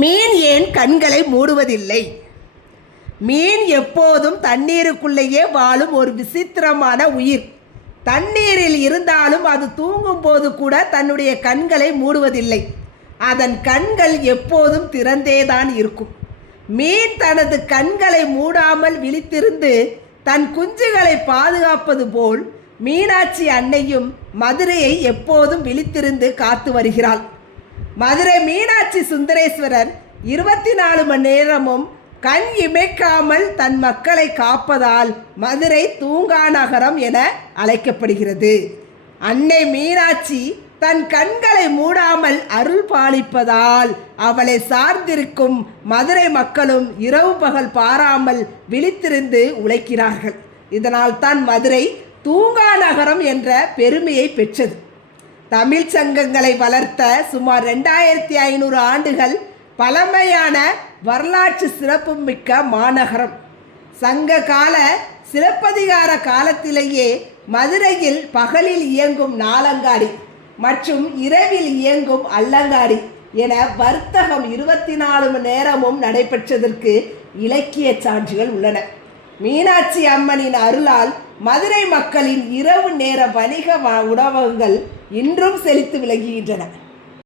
மீன் ஏன் கண்களை மூடுவதில்லை? மீன் எப்போதும் தண்ணீருக்குள்ளேயே வாழும் ஒரு விசித்திரமான உயிர். தண்ணீரில் இருந்தாலும் அது தூங்கும் போது கூட தன்னுடைய கண்களை மூடுவதில்லை. அதன் கண்கள் எப்போதும் திறந்தேதான் இருக்கும். மீன் தனது கண்களை மூடாமல் விழித்திருந்து தன் குஞ்சுகளை பாதுகாப்பது போல் மீனாட்சி அன்னையும் மதுரையை எப்போதும் விழித்திருந்து காத்து வருகிறாள். மதுரை மீனாட்சி சுந்தரேஸ்வரர் 24 மணி நேரமும் கண் இமைக்காமல் தன் மக்களை காப்பதால் மதுரை தூங்கா நகரம் என அழைக்கப்படுகிறது. அன்னை மீனாட்சி தன் கண்களை மூடாமல் அருள் பாலிப்பதால் அவளை சார்ந்திருக்கும் மதுரை மக்களும் இரவு பகல் பாராமல் விழித்திருந்து உழைக்கிறார்கள். இதனால் தான் மதுரை தூங்கா நகரம் என்ற பெருமையை பெற்றது. தமிழ் சங்கங்களை வளர்த்த சுமார் 2500 ஆண்டுகள் பழமையான வரலாற்று சிறப்புமிக்க மாநகரம். சங்க கால சிலப்பதிகார காலத்திலேயே மதுரையில் பகலில் இயங்கும் நாலங்காடி மற்றும் இரவில் இயங்கும் அல்லங்காடி என வர்த்தகம் 24 மணி நேரமும் நடைபெற்றதற்கு இலக்கிய சான்றுகள் உள்ளன. மீனாட்சி அம்மனின் அருளால் மதுரை மக்களின் இரவு நேர வணிக உணவகங்கள் இன்றும் செழித்து விளங்குகின்றன.